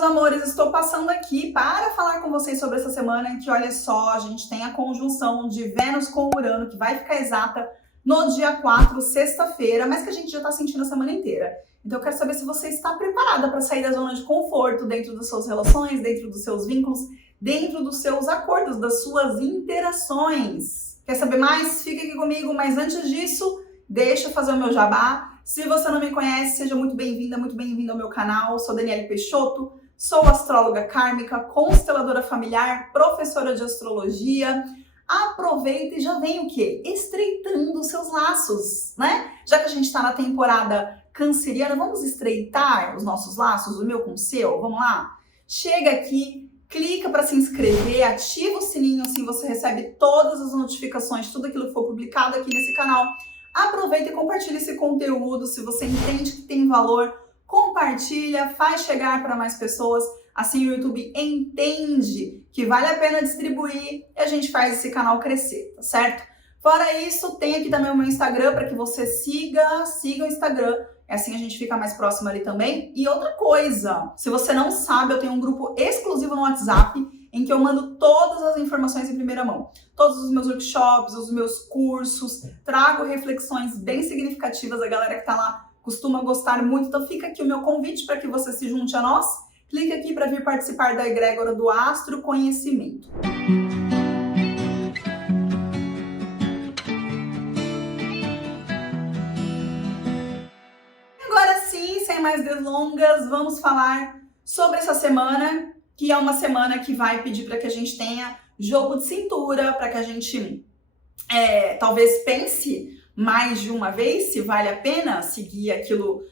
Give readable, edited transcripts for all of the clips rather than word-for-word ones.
meus amores, estou passando aqui para falar com vocês sobre essa semana em que, olha só, a gente tem a conjunção de Vênus com Urano, que vai ficar exata no dia 4, sexta-feira, mas que a gente já está sentindo a semana inteira. Então eu quero saber se você está preparada para sair da zona de conforto dentro das suas relações, dentro dos seus vínculos, dentro dos seus acordos, das suas interações. Quer saber mais? Fica aqui comigo, mas antes disso, deixa eu fazer o meu jabá. Se você não me conhece, seja muito bem-vinda, muito bem-vindo ao meu canal. Sou Daniele Peixoto, sou astróloga kármica, consteladora familiar, professora de astrologia. Aproveita e já vem o quê? Estreitando os seus laços, né? Já que a gente está na temporada canceriana, vamos estreitar os nossos laços, o meu com o seu? Vamos lá? Chega aqui, clica para se inscrever, ativa o sininho, assim você recebe todas as notificações, tudo aquilo que for publicado aqui nesse canal. Aproveita e compartilha esse conteúdo, se você entende que tem valor, compartilha, faz chegar para mais pessoas, assim o YouTube entende que vale a pena distribuir e a gente faz esse canal crescer, tá certo? Fora isso, tem aqui também o meu Instagram para que você siga o Instagram, assim a gente fica mais próximo ali também. E outra coisa, se você não sabe, eu tenho um grupo exclusivo no WhatsApp em que eu mando todas as informações em primeira mão. Todos os meus workshops, os meus cursos, trago reflexões bem significativas, a galera que tá lá costuma gostar muito, então fica aqui o meu convite para que você se junte a nós. Clique aqui para vir participar da egrégora do Astro Conhecimento. Agora sim, sem mais delongas, vamos falar sobre essa semana, que é uma semana que vai pedir para que a gente tenha jogo de cintura, para que a gente talvez pense mais de uma vez se vale a pena seguir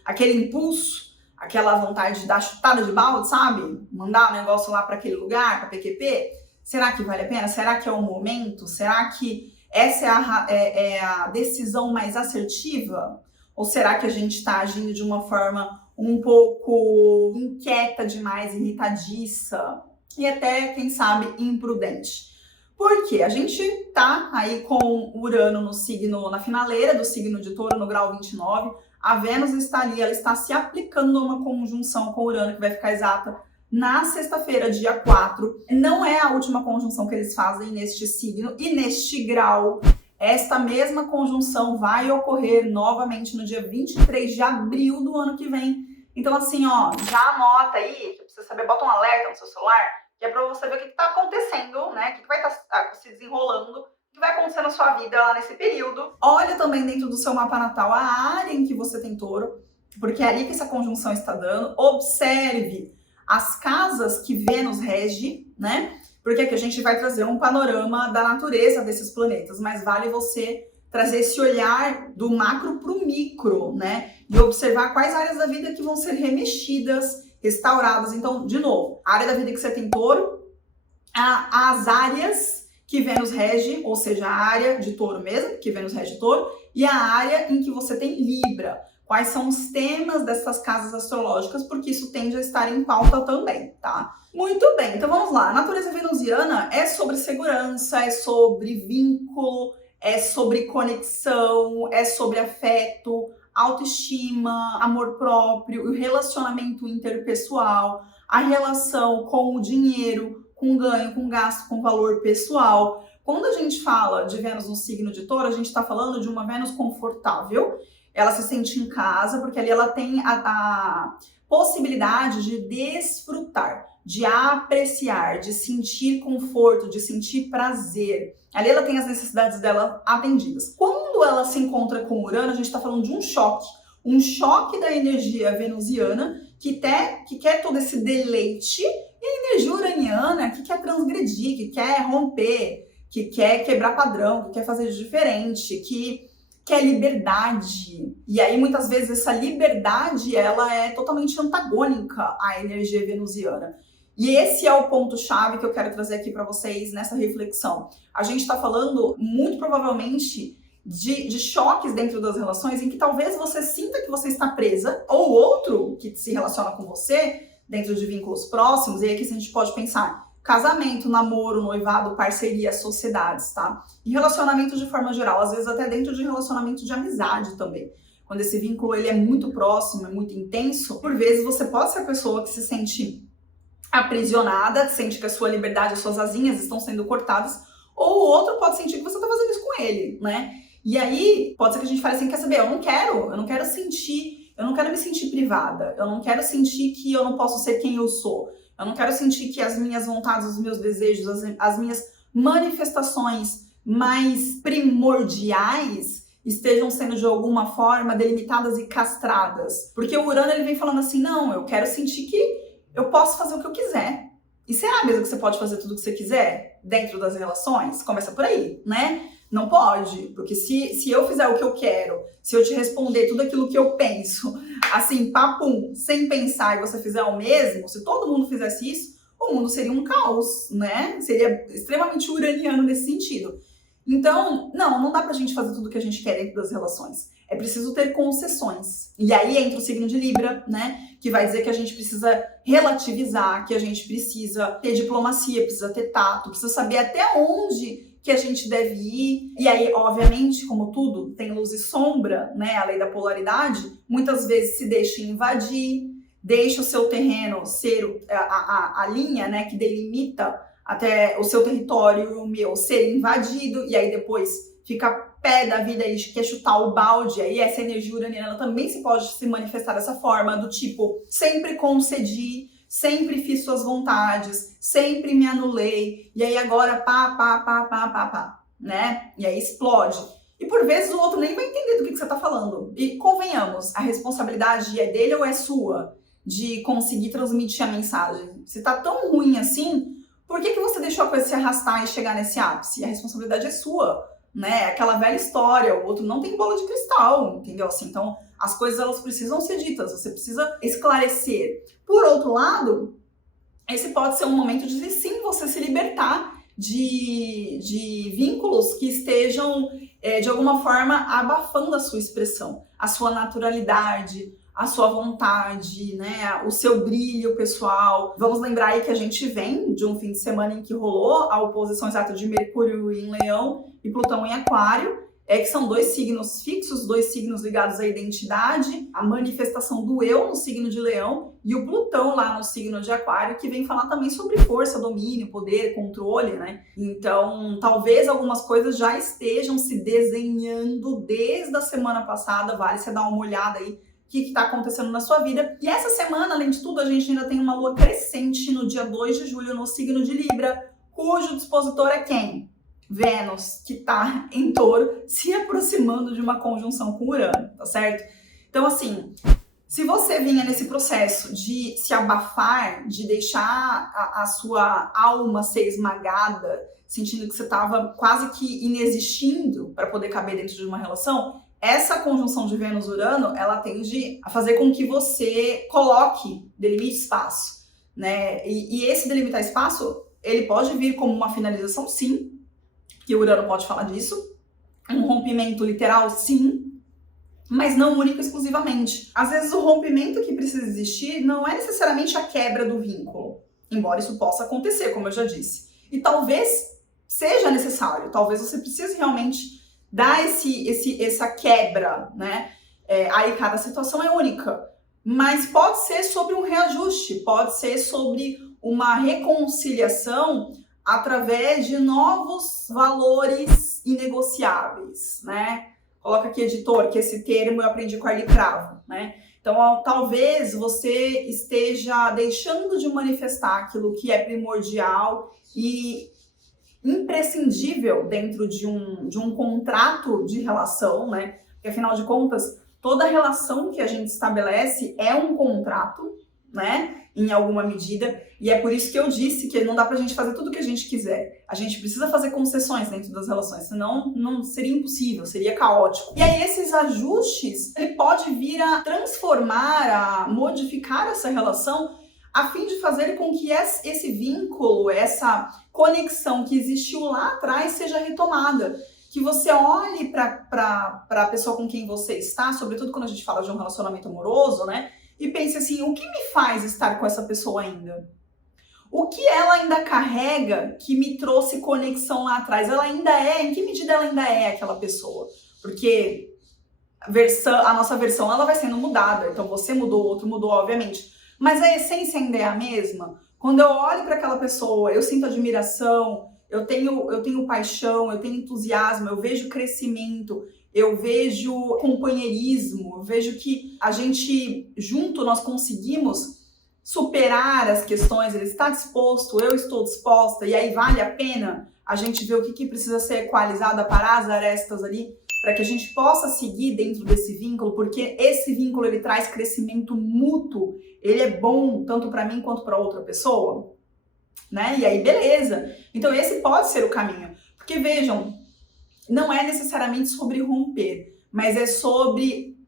aquele impulso, aquela vontade de dar chutada de balde, sabe? Mandar o negócio lá para aquele lugar, para PQP. Será que vale a pena? Será que é o momento? Será que essa é a decisão mais assertiva? Ou será que a gente está agindo de uma forma um pouco inquieta demais, irritadiça e até, quem sabe, imprudente? Porque a gente tá aí com Urano no signo, na finaleira do signo de Touro, no grau 29. A Vênus está ali, ela está se aplicando numa conjunção com Urano, que vai ficar exata na sexta-feira, dia 4. Não é a última conjunção que eles fazem neste signo e neste grau. Esta mesma conjunção vai ocorrer novamente no dia 23 de abril do ano que vem. Então, assim, ó, já anota aí, pra você saber, bota um alerta no seu celular, que é para você ver o que está acontecendo, né? O que vai estar se desenrolando, o que vai acontecer na sua vida lá nesse período. Olha também dentro do seu mapa natal a área em que você tem touro, porque é ali que essa conjunção está dando. Observe as casas que Vênus rege, né? Porque aqui a gente vai trazer um panorama da natureza desses planetas, mas vale você trazer esse olhar do macro para o micro, né? E observar quais áreas da vida que vão ser remexidas, restauradas. Então, de novo, a área da vida que você tem touro, as áreas que Vênus rege, ou seja, a área de touro mesmo, que Vênus rege touro, e a área em que você tem Libra. Quais são os temas dessas casas astrológicas, porque isso tende a estar em pauta também, tá? Muito bem, então vamos lá. A natureza venusiana é sobre segurança, é sobre vínculo, é sobre conexão, é sobre afeto, autoestima, amor próprio, o relacionamento interpessoal, a relação com o dinheiro, com ganho, com gasto, com valor pessoal. Quando a gente fala de Vênus no signo de Touro, a gente está falando de uma Vênus confortável. Ela se sente em casa, porque ali ela tem a possibilidade de desfrutar, de apreciar, de sentir conforto, de sentir prazer. Ali ela tem as necessidades dela atendidas. Quando ela se encontra com Urano, a gente está falando de um choque da energia venusiana, que quer todo esse deleite, e a energia uraniana que quer transgredir, que quer romper, que quer quebrar padrão, que quer fazer de diferente, que quer liberdade. E aí, muitas vezes, essa liberdade, ela é totalmente antagônica à energia venusiana. E esse é o ponto-chave que eu quero trazer aqui para vocês nessa reflexão. A gente está falando, muito provavelmente, de choques dentro das relações em que talvez você sinta que você está presa, ou outro que se relaciona com você, dentro de vínculos próximos, e aqui a gente pode pensar casamento, namoro, noivado, parceria, sociedades, tá? E relacionamento de forma geral, às vezes até dentro de relacionamento de amizade também. Quando esse vínculo ele é muito próximo, é muito intenso, por vezes você pode ser a pessoa que se sente aprisionada, sente que a sua liberdade, as suas asinhas estão sendo cortadas, ou o outro pode sentir que você tá fazendo isso com ele, né? E aí, pode ser que a gente fale assim, quer saber, eu não quero sentir, eu não quero me sentir privada, eu não quero sentir que eu não posso ser quem eu sou, eu não quero sentir que as minhas vontades, os meus desejos, as minhas manifestações mais primordiais estejam sendo de alguma forma delimitadas e castradas. Porque o Urano, ele vem falando assim, não, eu quero sentir que eu posso fazer o que eu quiser. E será mesmo que você pode fazer tudo o que você quiser dentro das relações? Começa por aí, né? Não pode, porque se eu fizer o que eu quero, se eu te responder tudo aquilo que eu penso, assim, papum, sem pensar e você fizer o mesmo, se todo mundo fizesse isso, o mundo seria um caos, né? Seria extremamente uraniano nesse sentido. Então, não dá pra gente fazer tudo o que a gente quer dentro das relações. É preciso ter concessões. E aí entra o signo de Libra, né? Que vai dizer que a gente precisa relativizar, que a gente precisa ter diplomacia, precisa ter tato, precisa saber até onde que a gente deve ir. E aí, obviamente, como tudo tem luz e sombra, né? A lei da polaridade, muitas vezes se deixa invadir, deixa o seu terreno ser a linha, né? Que delimita até o seu território e o meu ser invadido, e aí depois fica pé da vida e quer chutar o balde, aí essa energia uraniana também pode se manifestar dessa forma, do tipo, sempre concedi, sempre fiz suas vontades, sempre me anulei, e aí agora pá, né? E aí explode. E por vezes o outro nem vai entender do que você tá falando. E convenhamos, a responsabilidade é dele ou é sua? De conseguir transmitir a mensagem. Se tá tão ruim assim, por que você deixou a coisa se arrastar e chegar nesse ápice? A responsabilidade é sua, né? Aquela velha história, o outro não tem bola de cristal, entendeu? Assim, então, as coisas elas precisam ser ditas, você precisa esclarecer. Por outro lado, esse pode ser um momento de sim você se libertar de vínculos que estejam, de alguma forma, abafando a sua expressão, a sua naturalidade, a sua vontade, né, o seu brilho pessoal. Vamos lembrar aí que a gente vem de um fim de semana em que rolou a oposição exata de Mercúrio em Leão e Plutão em Aquário, que são dois signos fixos, dois signos ligados à identidade, a manifestação do eu no signo de Leão e o Plutão lá no signo de Aquário, que vem falar também sobre força, domínio, poder, controle, né? Então, talvez algumas coisas já estejam se desenhando desde a semana passada, vale você dar uma olhada aí o que está acontecendo na sua vida. E essa semana, além de tudo, a gente ainda tem uma lua crescente no dia 2 de julho no signo de Libra, cujo dispositor é quem? Vênus, que está em Touro, se aproximando de uma conjunção com Urano, tá certo? Então, assim, se você vinha nesse processo de se abafar, de deixar a sua alma ser esmagada, sentindo que você estava quase que inexistindo para poder caber dentro de uma relação, essa conjunção de Vênus-Urano, ela tende a fazer com que você coloque, delimite espaço, né? E esse delimitar espaço, ele pode vir como uma finalização, sim, que o Urano pode falar disso, um rompimento literal, sim, mas não único exclusivamente. Às vezes o rompimento que precisa existir não é necessariamente a quebra do vínculo, embora isso possa acontecer, como eu já disse. E talvez seja necessário, talvez você precise realmente dar essa quebra, né? Aí cada situação é única, mas pode ser sobre um reajuste, pode ser sobre uma reconciliação através de novos valores inegociáveis, né? Coloca aqui, editor, que esse termo eu aprendi com a Arli Cravo, né? Então, talvez você esteja deixando de manifestar aquilo que é primordial e imprescindível dentro de um contrato de relação, né? Porque, afinal de contas, toda relação que a gente estabelece é um contrato, né? Em alguma medida, e é por isso que eu disse que não dá pra gente fazer tudo o que a gente quiser. A gente precisa fazer concessões dentro das relações, senão não seria impossível, seria caótico. E aí esses ajustes, ele pode vir a transformar, a modificar essa relação a fim de fazer com que esse vínculo, essa conexão que existiu lá atrás seja retomada. Que você olhe para a pessoa com quem você está, sobretudo quando a gente fala de um relacionamento amoroso, né? E pense assim, o que me faz estar com essa pessoa ainda? O que ela ainda carrega que me trouxe conexão lá atrás? Ela ainda em que medida ela ainda é aquela pessoa? Porque a nossa versão ela vai sendo mudada, então você mudou, o outro mudou, obviamente. Mas a essência ainda é a mesma. Quando eu olho para aquela pessoa, eu sinto admiração, eu tenho paixão, eu tenho entusiasmo, eu vejo crescimento, eu vejo companheirismo, eu vejo que a gente, junto, nós conseguimos superar as questões, ele está disposto, eu estou disposta, e aí vale a pena a gente ver o que precisa ser equalizado, aparar as arestas ali, para que a gente possa seguir dentro desse vínculo, porque esse vínculo ele traz crescimento mútuo, ele é bom tanto para mim quanto para outra pessoa, né? E aí beleza. Então esse pode ser o caminho, porque vejam, não é necessariamente sobre romper, mas é sobre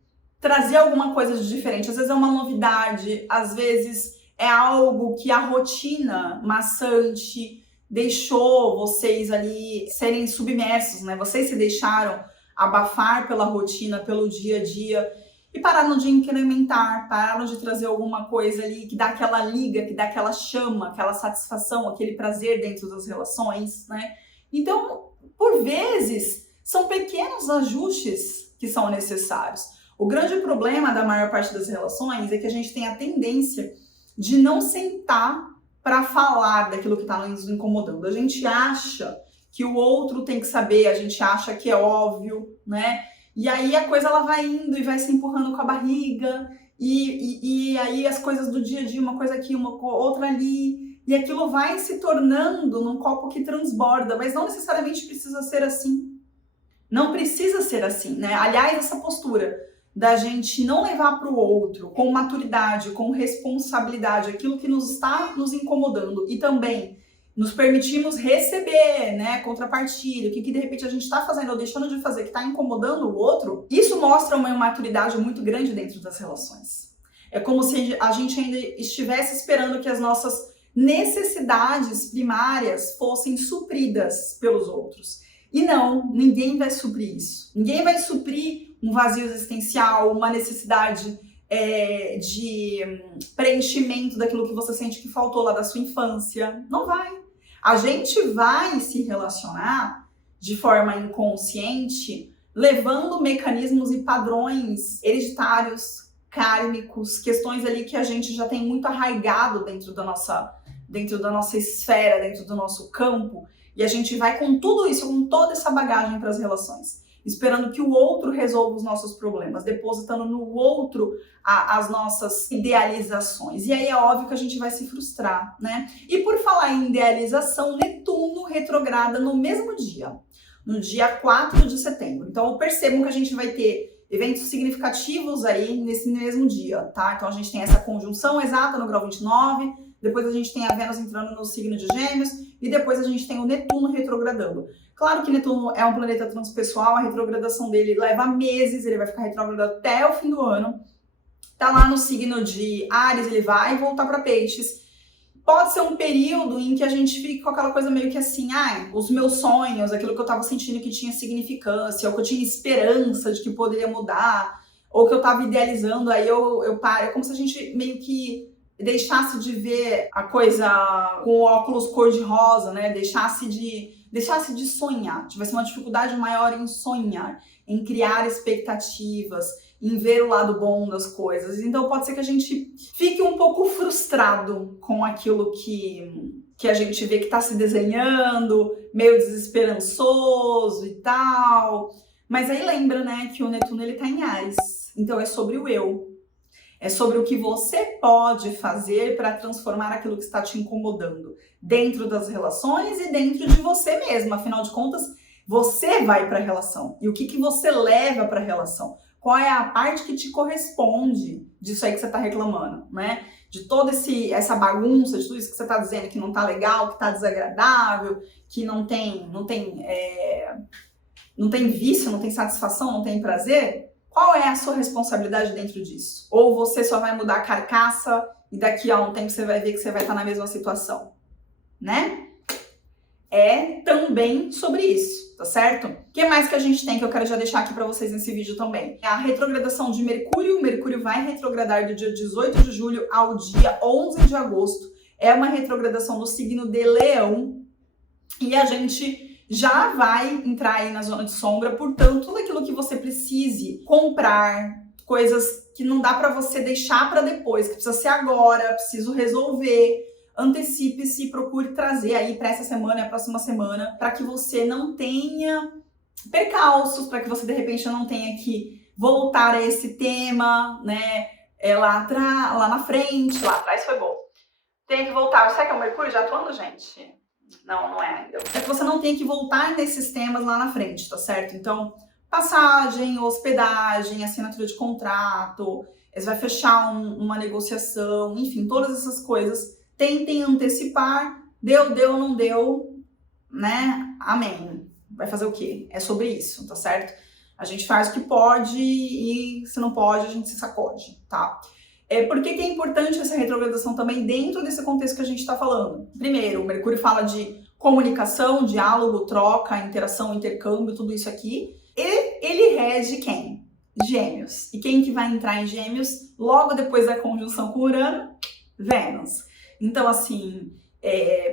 trazer alguma coisa de diferente. Às vezes é uma novidade, às vezes é algo que a rotina maçante deixou vocês ali serem submersos, né? Vocês se deixaram abafar pela rotina, pelo dia a dia e pararam de incrementar, pararam de trazer alguma coisa ali que dá aquela liga, que dá aquela chama, aquela satisfação, aquele prazer dentro das relações, né? Então, por vezes, são pequenos ajustes que são necessários. O grande problema da maior parte das relações é que a gente tem a tendência de não sentar para falar daquilo que está nos incomodando. A gente acha que o outro tem que saber, a gente acha que é óbvio, né? E aí a coisa ela vai indo e vai se empurrando com a barriga, e aí as coisas do dia a dia, uma coisa aqui, uma outra ali, e aquilo vai se tornando num copo que transborda, mas não necessariamente precisa ser assim. Não precisa ser assim, né? Aliás, essa postura da gente não levar para o outro com maturidade, com responsabilidade, aquilo que nos está nos incomodando e também nos permitimos receber, né, contrapartida, o que de repente a gente está fazendo ou deixando de fazer que está incomodando o outro, isso mostra uma maturidade muito grande dentro das relações. É como se a gente ainda estivesse esperando que as nossas necessidades primárias fossem supridas pelos outros. E não, ninguém vai suprir isso. Ninguém vai suprir um vazio existencial, uma necessidade de preenchimento daquilo que você sente que faltou lá da sua infância. Não vai. A gente vai se relacionar de forma inconsciente, levando mecanismos e padrões hereditários, kármicos, questões ali que a gente já tem muito arraigado dentro da nossa esfera, dentro do nosso campo, e a gente vai com tudo isso, com toda essa bagagem para as relações, esperando que o outro resolva os nossos problemas, depositando no outro as nossas idealizações. E aí é óbvio que a gente vai se frustrar, né? E por falar em idealização, Netuno retrograda no mesmo dia, no dia 4 de setembro. Então percebam que a gente vai ter eventos significativos aí nesse mesmo dia, tá? Então a gente tem essa conjunção exata no grau 29, depois a gente tem a Vênus entrando no signo de Gêmeos e depois a gente tem o Netuno retrogradando. Claro que Netuno é um planeta transpessoal, a retrogradação dele leva meses, ele vai ficar retrogradado até o fim do ano. Tá lá no signo de Áries, ele vai voltar para Peixes. Pode ser um período em que a gente fique com aquela coisa meio que assim, os meus sonhos, aquilo que eu tava sentindo que tinha significância, ou que eu tinha esperança de que poderia mudar, ou que eu tava idealizando, aí eu paro. É como se a gente meio que deixasse de ver a coisa com óculos cor-de-rosa, né? Deixasse de sonhar, tivesse uma dificuldade maior em sonhar, em criar expectativas, em ver o lado bom das coisas. Então pode ser que a gente fique um pouco frustrado com aquilo que a gente vê que está se desenhando, meio desesperançoso e tal. Mas aí lembra, né, que o Netuno ele tá em Áries, então é sobre o eu. É sobre o que você pode fazer para transformar aquilo que está te incomodando dentro das relações e dentro de você mesmo. Afinal de contas, você vai para a relação. E o que você leva para a relação? Qual é a parte que te corresponde disso aí que você está reclamando, né? De toda essa bagunça, de tudo isso que você está dizendo que não está legal, que está desagradável, que não tem vício, não tem satisfação, não tem prazer. Qual é a sua responsabilidade dentro disso? Ou você só vai mudar a carcaça e daqui a um tempo você vai ver que você vai estar na mesma situação, né? É também sobre isso, tá certo? O que mais que a gente tem que eu quero já deixar aqui para vocês nesse vídeo também? É a retrogradação de Mercúrio. Mercúrio vai retrogradar do dia 18 de julho ao dia 11 de agosto. É uma retrogradação do signo de Leão. E a gente já vai entrar aí na zona de sombra, portanto, tudo aquilo que você precise comprar, coisas que não dá para você deixar para depois, que precisa ser agora, preciso resolver. Antecipe-se, procure trazer aí para essa semana e a próxima semana, para que você não tenha percalços, para que você de repente não tenha que voltar a esse tema, né? Lá na frente, lá atrás foi bom. Tem que voltar. Será que é o Mercúrio já atuando, gente? Não é ainda. É que você não tem que voltar nesses temas lá na frente, tá certo? Então, passagem, hospedagem, assinatura de contrato, você vai fechar uma negociação, enfim, todas essas coisas. Tentem antecipar. Deu, não deu, né? Amém. Vai fazer o quê? É sobre isso, tá certo? A gente faz o que pode e se não pode, a gente se sacode, tá? Por que é importante essa retrogradação também dentro desse contexto que a gente está falando? Primeiro, o Mercúrio fala de comunicação, diálogo, troca, interação, intercâmbio, tudo isso aqui. E ele rege quem? Gêmeos. E quem que vai entrar em Gêmeos logo depois da conjunção com Urano? Vênus. Então, assim,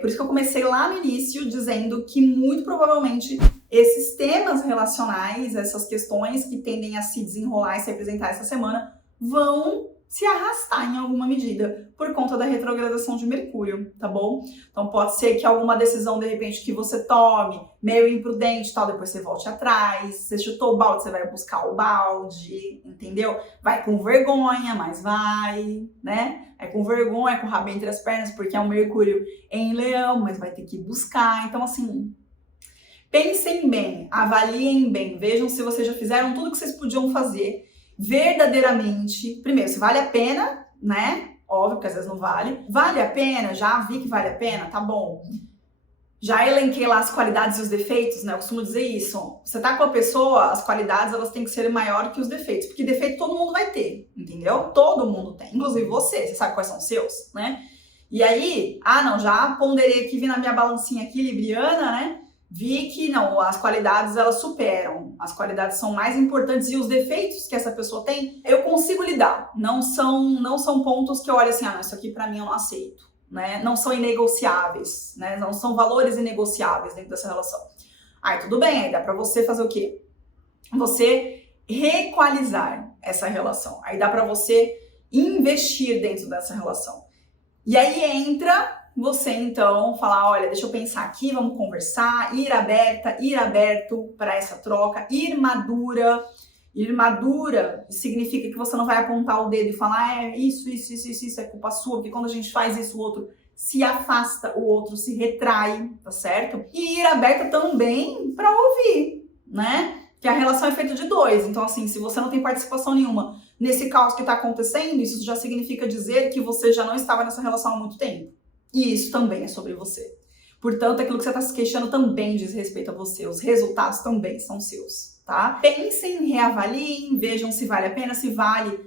por isso que eu comecei lá no início dizendo que muito provavelmente esses temas relacionais, essas questões que tendem a se desenrolar e se apresentar essa semana, vão se arrastar em alguma medida por conta da retrogradação de Mercúrio, tá bom? Então pode ser que alguma decisão, de repente, que você tome, meio imprudente, tal, depois você volte atrás, você chutou o balde, você vai buscar o balde, entendeu? Vai com vergonha, mas vai, né? É com vergonha, com o rabo entre as pernas, porque é um Mercúrio em Leão, mas vai ter que buscar. Então, assim, pensem bem, avaliem bem, vejam se vocês já fizeram tudo que vocês podiam fazer verdadeiramente. Primeiro, se vale a pena, né? Óbvio que às vezes não vale. Vale a pena? Já vi que vale a pena? Tá bom. Já elenquei lá as qualidades e os defeitos, né? Eu costumo dizer isso. Você tá com a pessoa, as qualidades elas têm que ser maior que os defeitos, porque defeito todo mundo vai ter, entendeu? Todo mundo tem, inclusive você sabe quais são os seus, né? E aí, não, já ponderei aqui, vi na minha balancinha aqui, libriana, né? Vi que não, as qualidades elas superam, as qualidades são mais importantes e os defeitos que essa pessoa tem, eu consigo lidar. Não são pontos que eu olho assim, não, isso aqui pra mim eu não aceito, né? Não são inegociáveis, né? Não são valores inegociáveis dentro dessa relação. Aí tudo bem, aí dá pra você fazer o quê? Você reequalizar essa relação. Aí dá pra você investir dentro dessa relação. E aí entra você, então, falar, olha, deixa eu pensar aqui, vamos conversar, ir aberto para essa troca, ir madura. Ir madura significa que você não vai apontar o dedo e falar, isso é culpa sua, porque quando a gente faz isso, o outro se afasta, o outro se retrai, tá certo? E ir aberta também para ouvir, né? Que a relação é feita de dois, então assim, se você não tem participação nenhuma nesse caos que tá acontecendo, isso já significa dizer que você já não estava nessa relação há muito tempo. E isso também é sobre você. Portanto, aquilo que você está se queixando também diz respeito a você. Os resultados também são seus, tá? Pensem, reavaliem, vejam se vale a pena, se vale.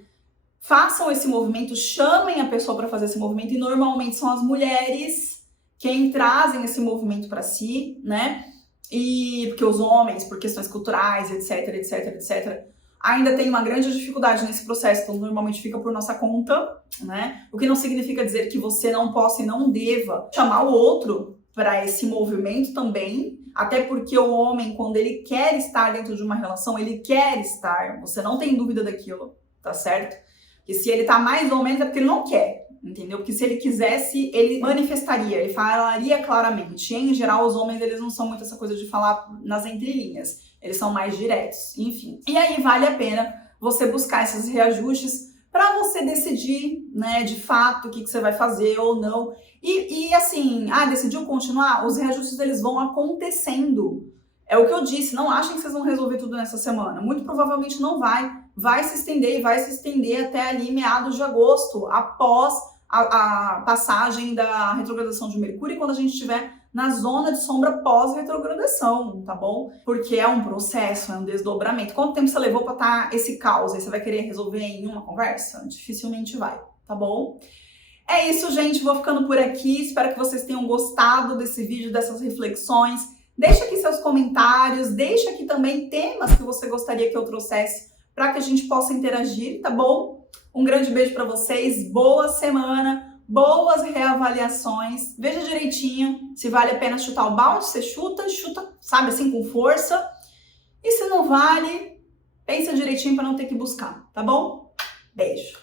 Façam esse movimento, chamem a pessoa para fazer esse movimento. E normalmente são as mulheres quem trazem esse movimento para si, né? E porque os homens, por questões culturais, etc, ainda tem uma grande dificuldade nesse processo, então normalmente fica por nossa conta, né? O que não significa dizer que você não possa e não deva chamar o outro para esse movimento também, até porque o homem, quando ele quer estar dentro de uma relação, ele quer estar, você não tem dúvida daquilo, tá certo? Porque se ele tá mais ou menos é porque ele não quer, entendeu? Porque se ele quisesse, ele manifestaria, ele falaria claramente. Em geral, os homens, eles não são muito essa coisa de falar nas entrelinhas. Eles são mais diretos, enfim. E aí vale a pena você buscar esses reajustes para você decidir, né, de fato, o que você vai fazer ou não. E assim, decidiu continuar? Os reajustes, eles vão acontecendo. É o que eu disse, não achem que vocês vão resolver tudo nessa semana. Muito provavelmente não vai. Vai se estender e vai se estender até ali meados de agosto, após a passagem da retrogradação de Mercúrio, quando a gente estiver na zona de sombra pós-retrogradação, tá bom? Porque é um processo, é um desdobramento. Quanto tempo você levou pra estar esse caos? Aí você vai querer resolver em uma conversa? Dificilmente vai, tá bom? É isso, gente. Vou ficando por aqui. Espero que vocês tenham gostado desse vídeo, dessas reflexões. Deixa aqui seus comentários, deixa aqui também temas que você gostaria que eu trouxesse para que a gente possa interagir, tá bom? Um grande beijo para vocês, boa semana! Boas reavaliações, veja direitinho se vale a pena chutar o balde, você chuta, sabe assim, com força. E se não vale, Pensa direitinho para não ter que buscar, tá bom? Beijo!